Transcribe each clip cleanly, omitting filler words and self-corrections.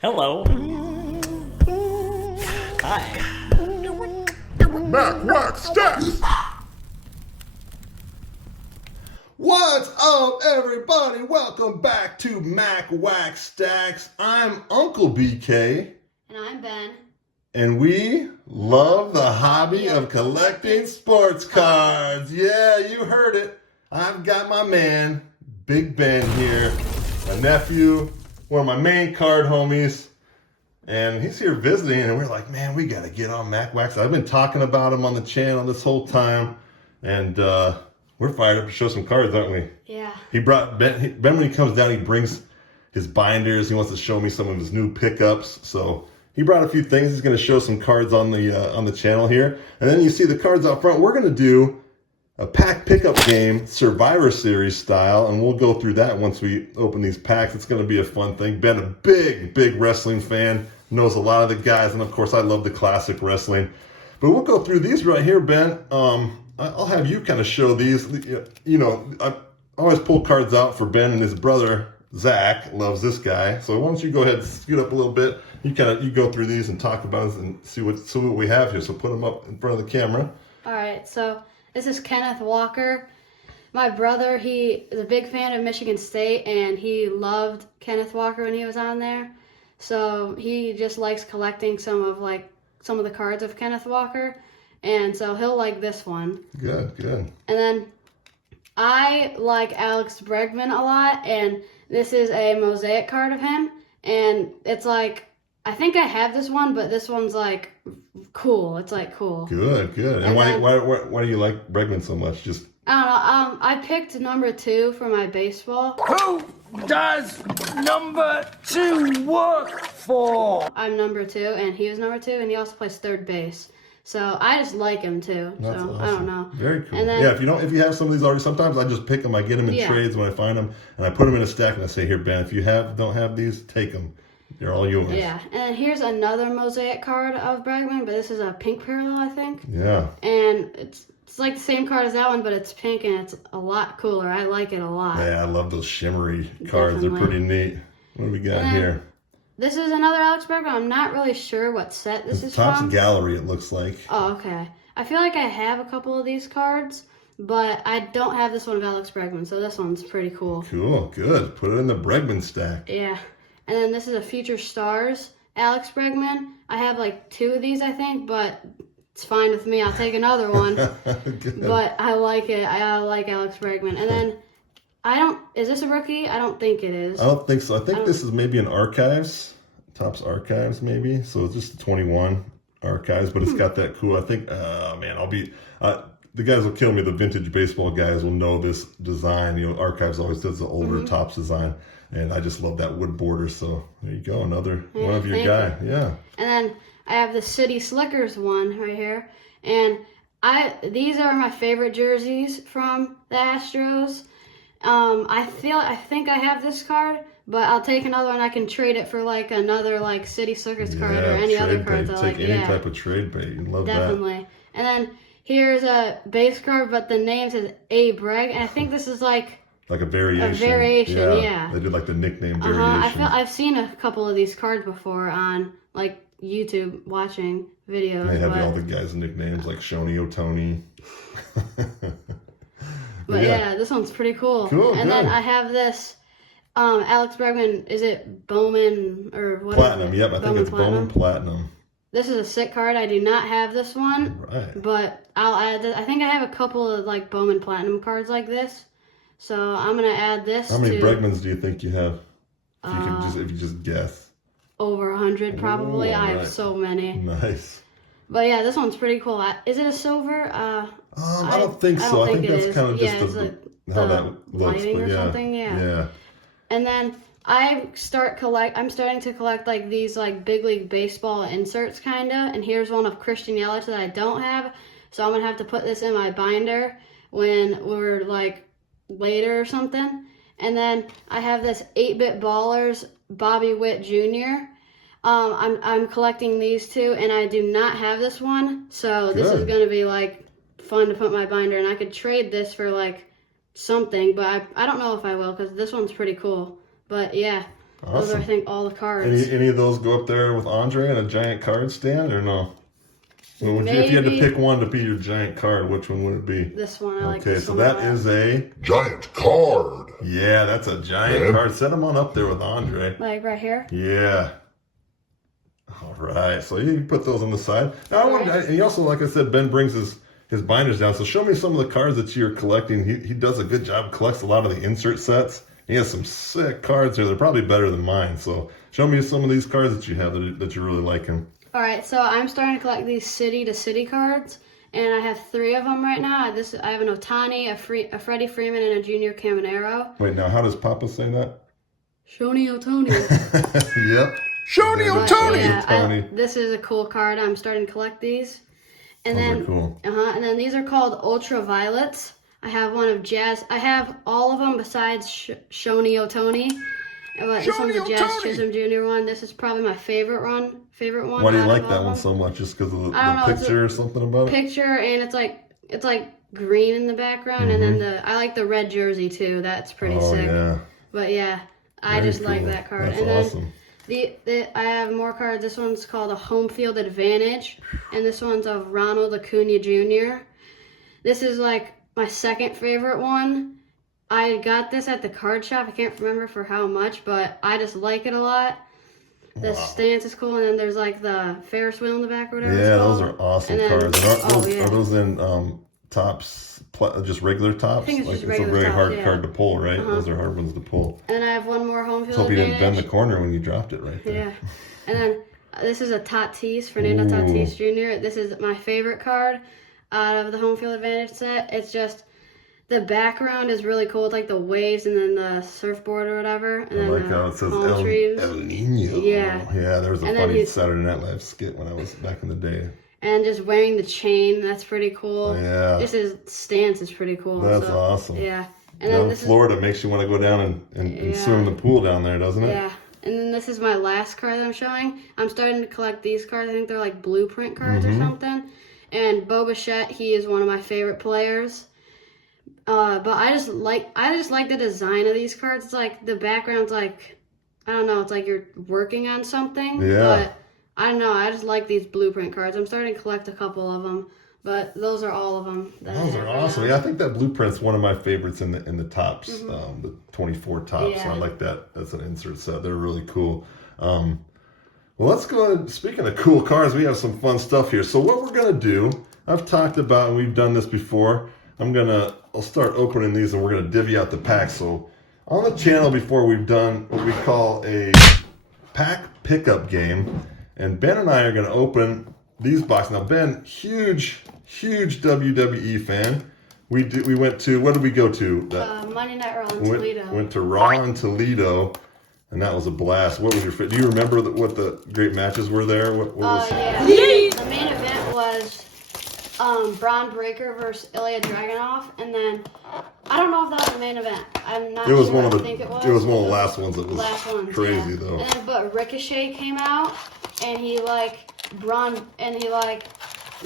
Hello. Hi. Mac Wax Stacks! What's up, everybody? Welcome back to Mac Wax Stacks. I'm Uncle BK. And I'm Ben. And we love the hobby of collecting sports cards. Yeah, you heard it. I've got my man, Big Ben here, my nephew, one of my main card homies. And he's here visiting, and we're like, man, we got to get on Mac Wax. I've been talking about him on the channel this whole time, and we're fired up to show some cards, aren't we? Yeah. He brought Ben when he comes down, he brings his binders. He wants to show me some of his new pickups. So he brought a few things. He's going to show some cards on the channel here. And then you see the cards out front. We're going to do a pack pickup game, Survivor Series style, and we'll go through that once we open these packs. It's going to be a fun thing. Ben, a big wrestling fan, knows a lot of the guys, and of course I love the classic wrestling. But we'll go through these right here, Ben. I'll have you kind of show these. You know, I always pull cards out for Ben, and his brother Zach loves this guy. So why don't you go ahead and scoot up a little bit? You go through these and talk about it and see what we have here. So put them up in front of the camera. All right, so this is Kenneth Walker. My brother, he is a big fan of Michigan State, and he loved Kenneth Walker when he was on there. So he just likes collecting some of the cards of Kenneth Walker, and so he'll like this one. Good. And then I like Alex Bregman a lot, and this is a mosaic card of him, and it's like, I think I have this one, but this one's like cool. It's like cool. Good. And why do you like Bregman so much? Just I don't know. I picked number 2 for my baseball. Who does number 2 work for? I'm number 2, and he was number 2, and he also plays third base. So I just like him too. That's so awesome. I don't know. Very cool. And then, if you have some of these already, sometimes I just pick them. I get them in trades when I find them, and I put them in a stack, and I say, here, Ben, if you don't have these, take them. They're all yours. Yeah, and then here's another mosaic card of Bregman, but this is a pink parallel, I think. Yeah. And it's like the same card as that one, but it's pink, and it's a lot cooler. I like it a lot. Yeah, I love those shimmery cards. Definitely. They're pretty neat. What do we got here? This is another Alex Bregman. I'm not really sure what set this is Topps from. Gallery, it looks like. Oh, okay. I feel like I have a couple of these cards, but I don't have this one of Alex Bregman, so this one's pretty cool. Cool, good. Put it in the Bregman stack. Yeah. And then this is a Future Stars Alex Bregman. I have like 2 of these, I think, but it's fine with me. I'll take another one. But I like it. I like Alex Bregman. And then is this a rookie? I don't think it is. I don't think so. I think this is maybe an Archives. Topps Archives, maybe. So it's just 21 Archives, but it's got that cool, I think, the guys will kill me. The vintage baseball guys will know this design. You know, Archives always does the older Topps design. And I just love that wood border. So there you go, another one of your guy. Yeah. And then I have the City Slickers one right here. And these are my favorite jerseys from the Astros. I think I have this card, but I'll take another one. I can trade it for like another like City Slickers card or any other cards I like. Take any type of trade bait. You love definitely. And then here's a base card, but the name says A. Breg, and I think this is like a variation. A variation, yeah. They did like the nickname variation. I've seen a couple of these cards before on like YouTube watching videos. They have all the guys' nicknames like Shoney Otoni. But yeah, this one's pretty cool. Cool. And then I have this Alex Bregman. Is it Bowman or what? Platinum. Yep, I think it's Bowman Platinum. This is a sick card. I do not have this one. Right. But I'll add this. I think I have a couple of like Bowman Platinum cards like this. So I'm gonna add this. How many Bregmans do you think you have? If you just guess. Over 100 probably. Ooh, I have so many. Nice. But yeah, this one's pretty cool. Is it a silver? I don't think so. I think that's kind of just how that looks. Lighting or something. Yeah. And then I'm starting to collect like these like big league baseball inserts kinda. And here's one of Christian Yelich that I don't have. So I'm gonna have to put this in my binder when we're like later or something. And then I have this 8-Bit Ballers Bobby Witt Jr. I'm collecting these 2, and I do not have this one, so this is gonna be like fun to put in my binder, and I could trade this for like something, but I don't know if I will because this one's pretty cool. But yeah, Those are, I Awesome. think, all the cards. Any of those go up there with Andre on a giant card stand or no? Well, would you, if you had to Maybe. pick one to be your giant card, which one would it be? This one, I like Okay, this so one a that lot. is a Giant card. yeah, that's a giant card. Set them on up there with Andre. Like right here. Yeah. All right, so you can put those on the side. Now, and he also, like I said, Ben brings his binders down. So show me some of the cards that you're collecting. He does a good job, collects a lot of the insert sets. He has some sick cards here. They're probably better than mine. So show me some of these cards that you have that you're really liking. All right, so I'm starting to collect these city to city cards, and I have 3 of them right now. I have an Otani, a Freddie Freeman, and a Junior Caminero. Wait, now how does Papa say that? Shoni Otani. Yep. Shoni Otani. Yeah, Otani. this is a cool card. I'm starting to collect these. And Those then, are cool. and then these are called Ultraviolets. I have one of Jazz. I have all of them besides Shoni Otani. But this one's a Jazz Chisholm Jr. one. This is probably my favorite one. Why do you like that one so much? Just because of the picture or something about it? Picture, and it's like green in the background, and then I like the red jersey too. That's pretty sick. Yeah. But yeah, I Very just like cool. that card. That's and awesome. then I have more cards. This one's called a Home Field Advantage, and this one's of Ronald Acuna Jr. This is like my second favorite one. I got this at the card shop. I can't remember for how much, but I just like it a lot. The stance is cool, and then there's like the Ferris wheel in the back or whatever. Yeah, those are awesome And then- cards. And are yeah. those in tops, just regular tops? think it's like just it's a regular very tops, hard yeah. card to pull, right? Those are hard ones to pull. And then I have one more Home Field Hope you didn't Advantage. bend the corner when you dropped it right there. Yeah. And then this is a Tatis, Fernando Ooh. Tatis Jr. This is my favorite card out of the Home Field Advantage set. It's just, the background is really cool. It's like the waves and then the surfboard or whatever. And I then like the how it says palm El trees. Nino. Yeah. Yeah, there was a And then funny he's- Saturday Night Live skit when I was back in the day. And just wearing the chain, that's pretty cool. Yeah. This is stance is pretty cool. That's so, awesome. Yeah. And Down then in this Florida makes you want to go down and swim in the pool down there, doesn't it? Yeah. And then this is my last card that I'm showing. I'm starting to collect these cards. I think they're like blueprint cards or something. And Bo Bichette, he is one of my favorite players. But I just like the design of these cards. It's like the background's like, I don't know, it's like you're working on something. Yeah. But I don't know, I just like these blueprint cards. I'm starting to collect a couple of them. But those are all of them. Those are awesome. Yeah, I think that blueprint's one of my favorites in the tops, the 24 tops. Yeah. I like that as an insert set. They're really cool. Well, let's go ahead. Speaking of cool cars, we have some fun stuff here. So what we're gonna do, I've talked about, and we've done this before. I'll start opening these, and we're gonna divvy out the packs. So on the channel before, we've done what we call a pack pickup game, and Ben and I are gonna open these boxes. Now, Ben, huge WWE fan. We went to, what did we go to? Monday Night Raw in Toledo. Went to Raw in Toledo, and that was a blast. What was your do you remember what the great matches were there? What was? Yeah. The main event was Braun Breaker versus Ilya Dragunov, and then I don't know if that was the main event. I'm not It was sure. one of the. I think it was. It was one of the last ones that was Last ones, crazy yeah. though. And then, but Ricochet came out, and he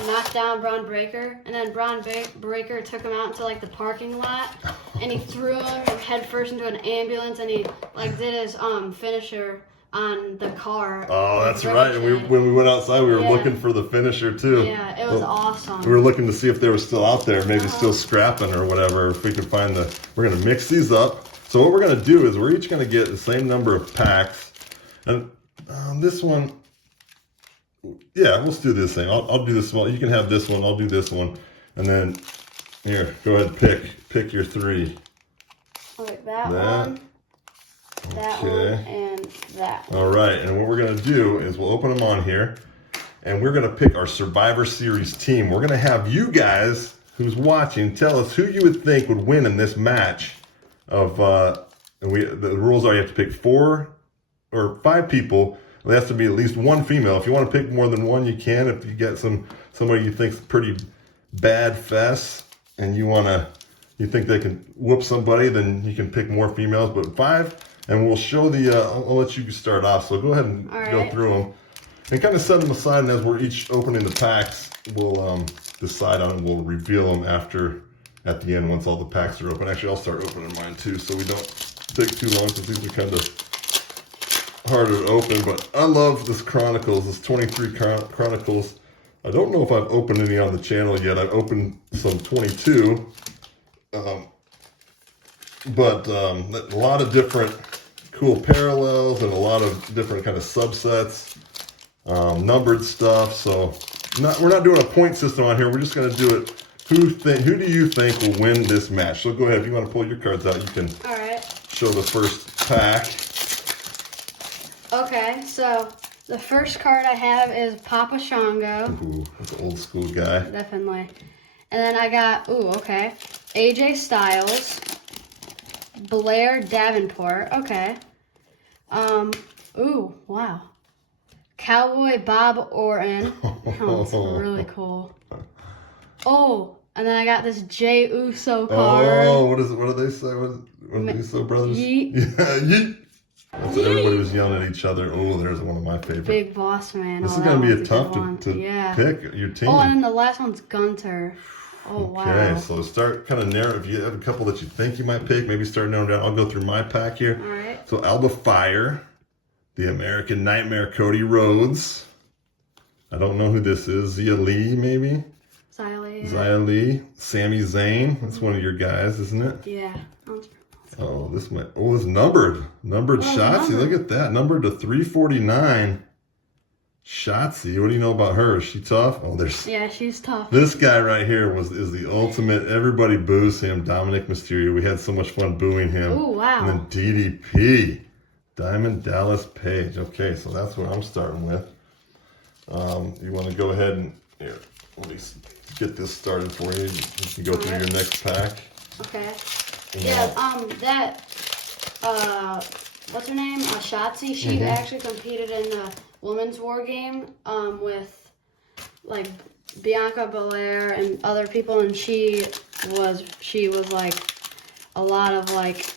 knocked down Braun Breaker, and then Braun Breaker took him out into like the parking lot, and he threw him head first into an ambulance, and he like did his finisher on the car. Oh, that's with right. And Ricochet. when we went outside, we were Yeah. looking for the finisher too. Yeah, it was awesome. We were looking to see if they were still out there, maybe still scrapping or whatever. If we could find we're gonna mix these up. So what we're gonna do is we're each gonna get the same number of packs, and this one. Yeah, let's do this thing. I'll do this one. You can have this one. I'll do this one, and then here, go ahead and pick your 3. Okay, that one, that one, and that one. All right, and what we're gonna do is we'll open them on here, and we're gonna pick our Survivor Series team. We're gonna have you guys who's watching tell us who you would think would win in this match. The rules are you have to pick 4 or 5 people. There has to be at least one female. If you want to pick more than one, you can. If you get somebody you think's pretty bad fess, and you think they can whoop somebody, then you can pick more females. But 5, and we'll show I'll let you start off. So go ahead and go through them, and kind of set them aside. And as we're each opening the packs, we'll decide on them. We'll reveal them at the end once all the packs are open. Actually, I'll start opening mine too, so we don't take too long, because these are kind of harder to open, but I love this Chronicles, this 23 Chronicles. I don't know if I've opened any on the channel yet. I've opened some 22, but a lot of different cool parallels and a lot of different kind of subsets, numbered stuff. So we're not doing a point system on here. We're just going to do it. Who do you think will win this match? So go ahead. If you want to pull your cards out, you can show the first pack. Okay, so the first card I have is Papa Shango. Ooh, that's an old school guy. Definitely. And then I got, AJ Styles, Blair Davenport. Okay. Wow. Cowboy Bob Orton. Oh, that's really cool. Oh, and then I got this Jey Uso card. Oh, what do they say? What are the Uso brothers? Yeet. Yeah, yeet. That's what everybody was yelling at each other. Oh, there's one of my favorites. Big Boss Man. This is going to be tough to pick your team. Oh, and then the last one's Gunter. Oh, wow. Okay, so start kind of narrow. If you have a couple that you think you might pick, maybe start narrowing down. I'll go through my pack here. All right. So Alba Fire, the American Nightmare, Cody Rhodes. I don't know who this is. Zia Lee, maybe? Zia Lee. Sami Zayn. That's one of your guys, isn't it? Yeah. Oh, this might. Oh, it's numbered. Numbered Shotzi. Look at that. Numbered to 349. Shotzi. What do you know about her? Is she tough? Oh, Yeah, she's tough. This guy right here is the ultimate. Everybody boos him. Dominic Mysterio. We had so much fun booing him. Oh, wow. And then DDP. Diamond Dallas Page. Okay, so that's what I'm starting with. You want to go ahead and here, let me get this started for you. You can go through your next pack. Okay. Yeah, what's her name? Shotzi. She actually competed in the women's war game with like Bianca Belair and other people, and she was like a lot of like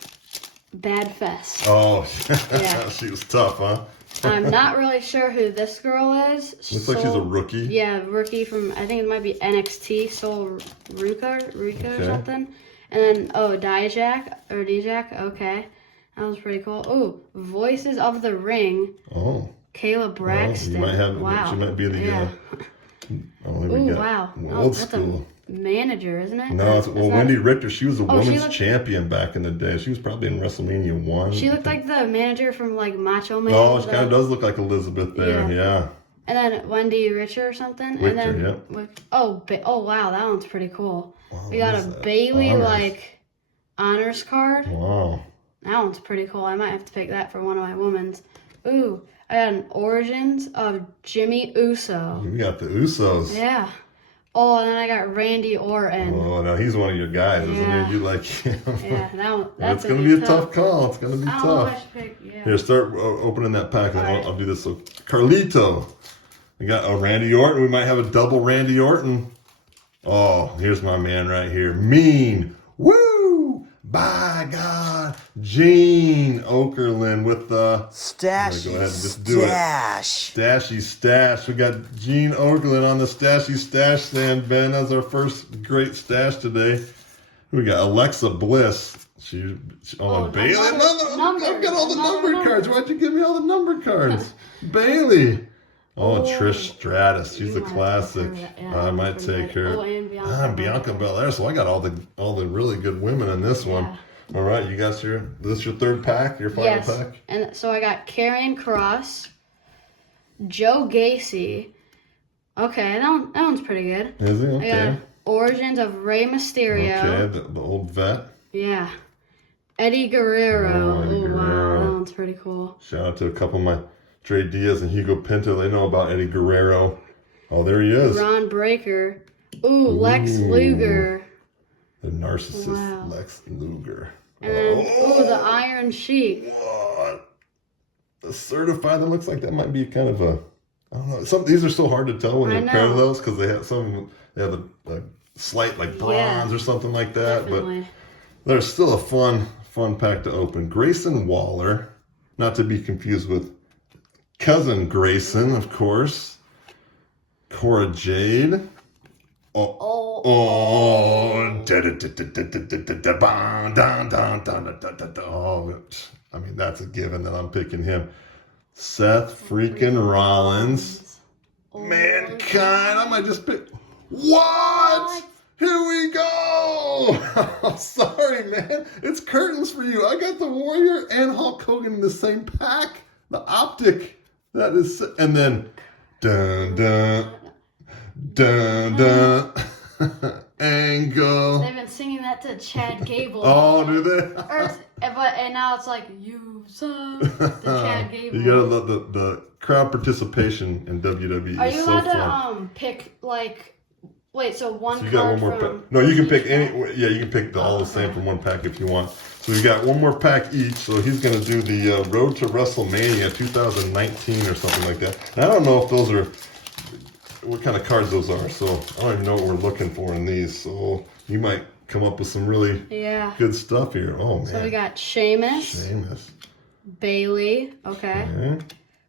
bad fest. Oh, Yeah. she was tough, huh? I'm not really sure who this girl is. Looks like she's a rookie. Yeah, rookie from, I think it might be NXT, Soul Rika or something. And then, Dijak, okay. That was pretty cool. Oh, Voices of the Ring. Oh. Kayla Braxton. Well, you might have, wow. she might be the, yeah. oh, here we go. Wow. Old that's school. A manager, isn't it? No, Wendy Richter, she was a women's looked, champion back in the day. She was probably in WrestleMania 1. She looked like the manager from like Macho Man. Oh, she kind of does look like Elizabeth there, yeah. And then Wendy Richter or something. Richter, and then, yeah. oh wow, that one's pretty cool. Wow, We got a Bailey honors. honors card. Wow. That one's pretty cool. I might have to pick that for one of my women's. Ooh, I got an Origins of Jimmy Uso. We got the Usos. Yeah. Oh, and then I got Randy Orton. Oh, now he's one of your guys, isn't he? You like him. Yeah, that's going to be a tough call. It's going to be I don't know if I tough. should pick, yeah. Here, start opening that pack, and I'll do this. So, Carlito. We got a Randy Orton. We might have a double Randy Orton. Oh, here's my man right here. Mean. Woo! By God. Gene Okerlund with the... Stash. Go ahead and just do it. Stashy Stash. We got Gene Okerlund on the Stashy Stash stand, Ben. That's our first great stash today. We got Alexa Bliss. Bailey. I've got all the numbered cards. Why'd you give me all the numbered cards? Bailey. Oh, Trish Stratus. She's a classic. I might take her. And Bianca Belair. So I got all the really good women in this one. All right, you got this your third pack, your final pack? And so I got Karrion Kross, Joe Gacy. Okay, that one's pretty good. Is he? Okay. I got Origins of Rey Mysterio. Okay, the old vet. Yeah. Eddie Guerrero. Eddie Guerrero. Wow, that one's pretty cool. Shout out to a couple of my Dre Diaz and Hugo Pinto. They know about Eddie Guerrero. Oh, there he is. Ron Breaker. Ooh, Lex Luger. The narcissist Lex Luger. And then, the Iron Sheik. What? A certified, that looks like that might be kind of a, I don't know. These are so hard to tell when they're parallels because they have a slight like bronze or something like that. Definitely. But there's still a fun pack to open. Grayson Waller, not to be confused with cousin Grayson, of course. Cora Jade. I mean, that's a given that I'm picking him. Seth freaking Rollins. Mankind. I might just pick. What? Here we go. I'm sorry, man. It's curtains for you. I got the Warrior and Hulk Hogan in the same pack. The optic. That is. And then. Dun, dun. Dun, dun. Angle. They've been singing that to Chad Gable. Oh, do they? And now it's like, you suck. The Chad Gable. You gotta love the crowd participation in WWE. Are is you so allowed fun. to pick like? Wait, so one So you card got one more from pack. No, you can each pick any. pack? Yeah, you can pick all the same okay. from one pack if you want. So you got one more pack each. So he's gonna do the Road to WrestleMania 2019 or something like that. And I don't know if those are what kind of cards those are. So I don't even know what we're looking for in these. So you might come up with some really good stuff here. Oh man. So we got Sheamus, Bailey, okay.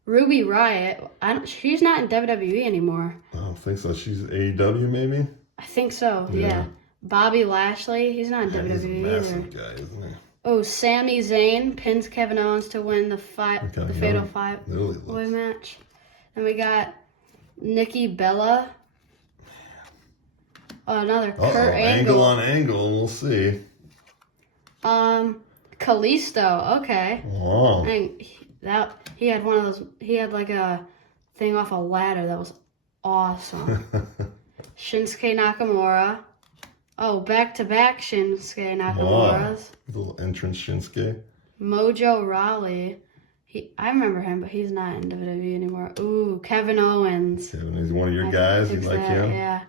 Ruby Riott. She's not in WWE anymore. I don't think so. She's AEW maybe. I think so. Yeah. Bobby Lashley. He's not in WWE he's a massive either. guy, isn't he? Oh, Sami Zayn pins Kevin Owens to win the Fatal Five-Way match. And we got Nikki Bella. Oh, another Kurt Angle on Angle. We'll see. Kalisto. Okay. Wow. And he had one of those. He had like a thing off a ladder that was awesome. Shinsuke Nakamura. Oh, back-to-back Shinsuke Nakamura's. Little entrance Shinsuke. Mojo Rawley. I remember him, but he's not in WWE anymore. Ooh, Kevin Owens. Kevin is one of your guys. You like him? Yeah.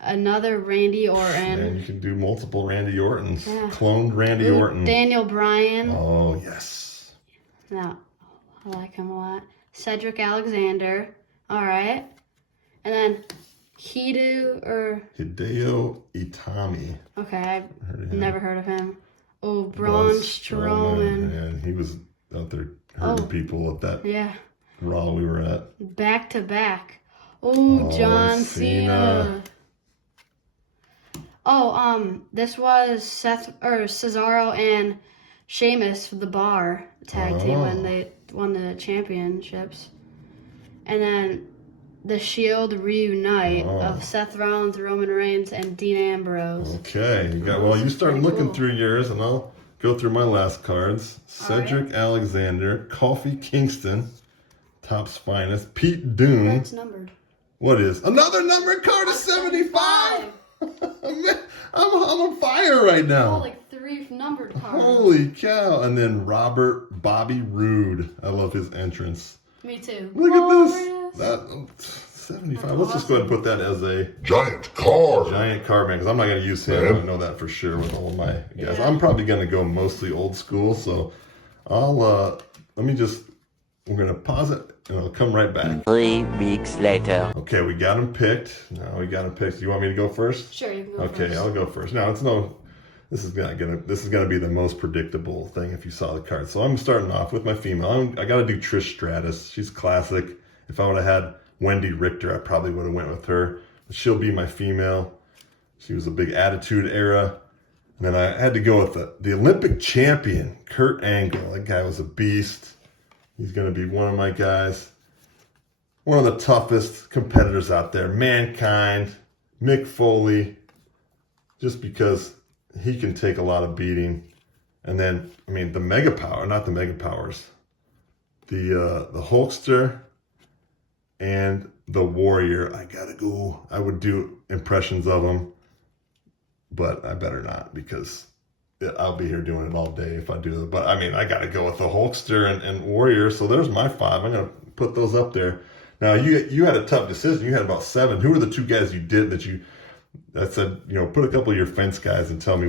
Another Randy Orton. And you can do multiple Randy Ortons. Yeah. Cloned Randy Orton. Daniel Bryan. Oh, yes. No, I like him a lot. Cedric Alexander. All right. And then Hideo Itami. Okay, I've never heard of him. Oh, Braun Strowman. And he was out there hurting people at that Raw we were at. Back to back. Oh, John Cena. Oh, this was Cesaro and Sheamus for the Bar tag team when they won the championships. And then the Shield reunite of Seth Rollins, Roman Reigns, and Dean Ambrose. Okay, you start looking through yours, and I'll go through my last cards. Cedric Alexander, Kofi Kingston, Top's Finest, Pete Dunne. That's numbered. What is another numbered card of 75? I'm on fire right now. Oh, like 3 numbered cards. Holy cow! And then Bobby Roode. I love his entrance. Me too. Look at this. That 75. That's Let's just go ahead and put that as a giant card, man, because I'm not going to use him. I know that for sure with all of my guys. I'm probably going to go mostly old school. So we're going to pause it and I'll come right back. 3 weeks later. Okay, we got him picked. Now we got him picked. Do you want me to go first? Sure, you can go Okay, first. I'll go first. Now this is gonna be the most predictable thing if you saw the card. So I'm starting off with my female. I gotta do Trish Stratus. She's classic. If I would have had Wendy Richter, I probably would have went with her. But she'll be my female. She was a big Attitude Era. And then I had to go with the Olympic champion, Kurt Angle. That guy was a beast. He's gonna be one of my guys. One of the toughest competitors out there. Mankind, Mick Foley. Just because he can take a lot of beating. And then, the Mega Power, not the Mega Powers. The Hulkster and the Warrior. I would do impressions of them, but I better not because I'll be here doing it all day if I do it. But I gotta go with the Hulkster and Warrior. So there's my 5. I'm gonna put those up there. Now you had a tough decision. You had about 7. Who were the 2 guys you did that said, put a couple of your fence guys and tell me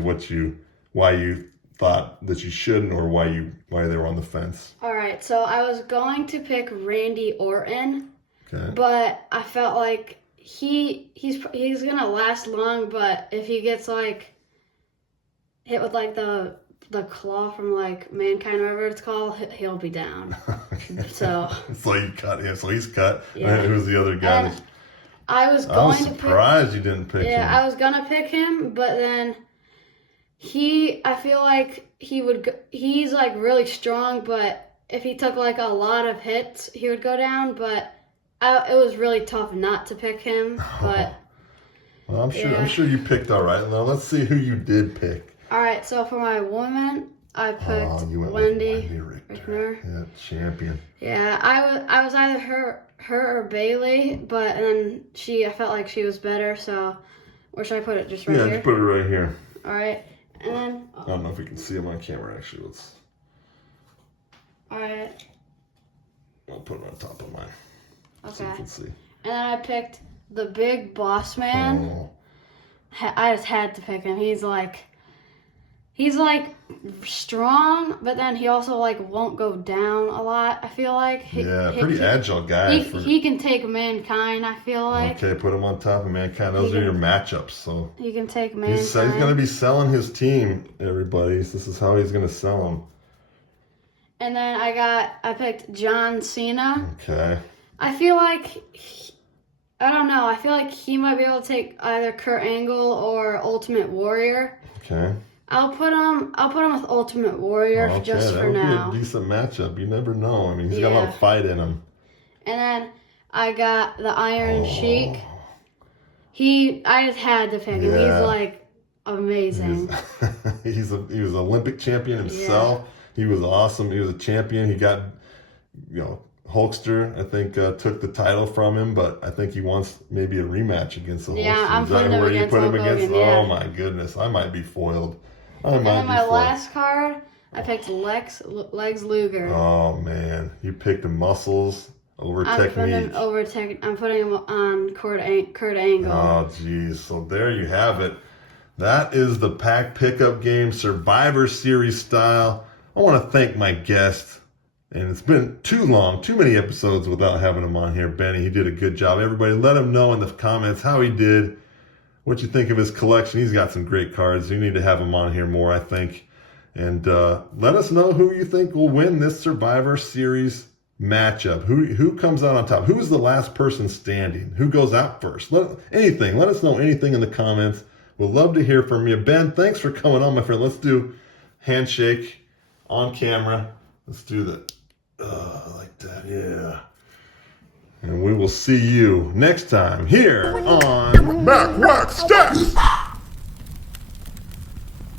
why you thought that you shouldn't or why they were on the fence. All right, so I was going to pick Randy Orton, but I felt like he's gonna last long. But if he gets hit with the claw from Mankind, whatever it's called, he'll be down. So you cut him. So he's cut. Yeah. And who's the other guy? I was surprised you didn't pick him. Yeah, I was gonna pick him, but then I feel like he's really strong, but if he took like a lot of hits, he would go down. But it was really tough not to pick him. But well, I'm sure you picked all right. Now let's see who you did pick. All right, so for my woman, I picked you went Wendy with Rickner. Yeah, champion. Yeah, I was either her or Bailey, but then I felt like she was better. So where should I put it? Just right yeah, here. just put it right here. All right, and then I don't know if we can see him on camera. Actually, all right. I'll put it on top of mine. Okay. So you can see. And then I picked the big boss man. Oh. I just had to pick him. He's like strong, but then he also like won't go down a lot. I feel like. Pretty agile guy. He can take Mankind. I feel like. Okay, put him on top of Mankind. Those are your matchups. So he can take Mankind. he's going to be selling his team, everybody. This is how he's going to sell them. And then I picked John Cena. Okay. I feel like I don't know. I feel like he might be able to take either Kurt Angle or Ultimate Warrior. Okay. I'll put him with Ultimate Warrior just for now. That would be a decent matchup. You never know. I mean, he's got a lot of fight in him. And then I got the Iron Sheik. I just had to pick him. He's like amazing. He was an Olympic champion himself. He was awesome. He was a champion. He got, Hulkster, I think, took the title from him, but I think he wants maybe a rematch against the Hulkster. Yeah, I'm putting him against Hulk Hogan, Oh my goodness, I might be foiled. And then my last card, I picked Lex Luger. Oh man, you picked the muscles over technique. I'm putting him on Kurt Angle. Oh geez, so there you have it. That is the pack pickup game, Survivor Series style. I want to thank my guest. And it's been too long, too many episodes without having him on here. Benny, he did a good job. Everybody, let him know in the comments how he did, what you think of his collection. He's got some great cards. You need to have him on here more, I think. And let us know who you think will win this Survivor Series matchup. Who comes out on top? Who's the last person standing? Who goes out first? Let us know anything in the comments. We'd love to hear from you. Ben, thanks for coming on, my friend. Let's do handshake on camera. Let's do that. Like that, yeah. And we will see you next time here on Mac Wax Stats!